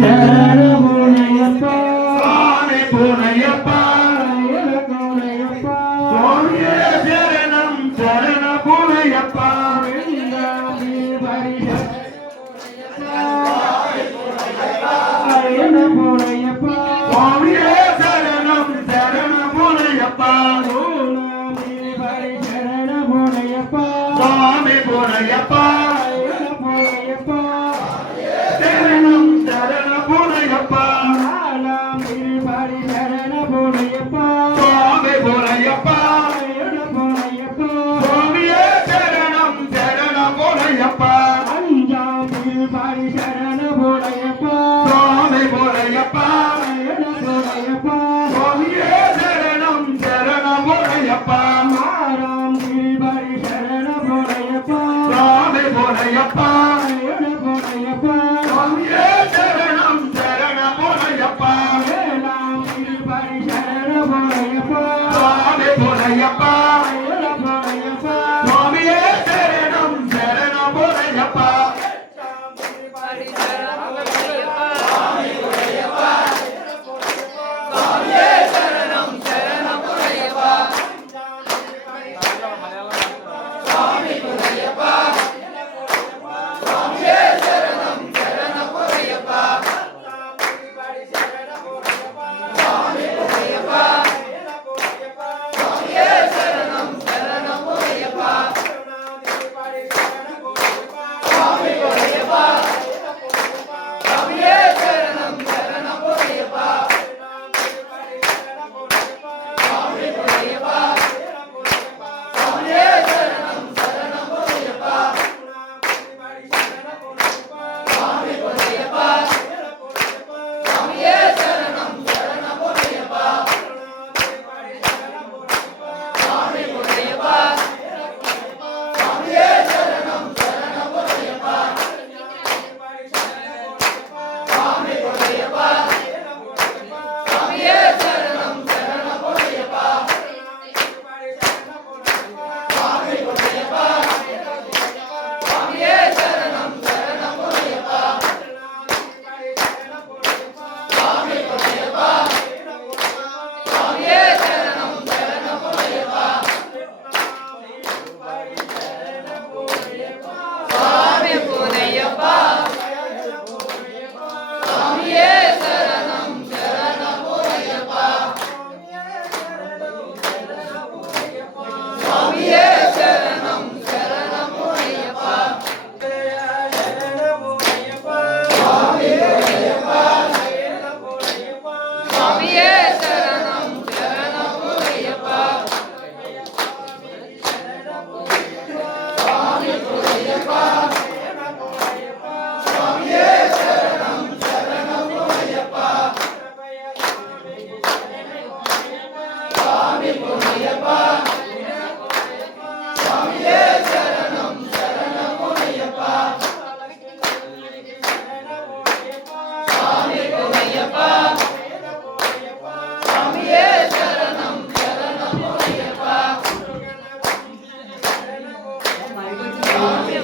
சரணமுனையப்பா சுவாமி புனையப்பா இலகுனையப்பா சுவாமியே சரணம் சரண புனையப்பா சுவாமியே சரணம் சரண புனையப்பா சுவாமி புனையப்பா சரணம் சரண புனையப்பா சுவாமி புனையப்பா சுவாமியே சரணம் சரண புனையப்பா சுவாமி புனையப்பா சுவாமியே சரணம் சரண புனையப்பா சுவாமி புனையப்பா சுவாமியே சரணம் சரண புனையப்பா சுவாமி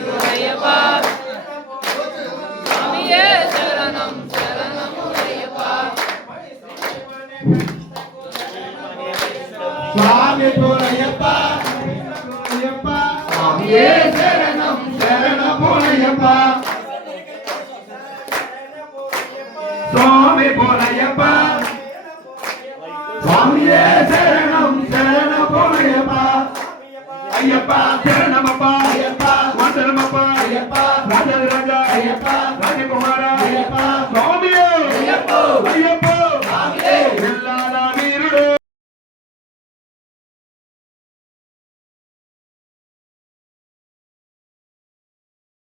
புனையப்பா சுவாமியே சரணம் சரண புனையப்பா சுவாமி புனையப்பா சுவாமியே சரணம் சரண புனையப்பா சுவாமி புனையப்பா சுவாமியே சரணம் சரண புனையப்பா ஐயப்பா சரணமப்பா ஐயப்பா மண்டலமப்பா ஐயப்பா ராஜராஜா ஐயப்பா ராஜகுமாரா ஐயப்பா சுவாமியே ஐயப்பா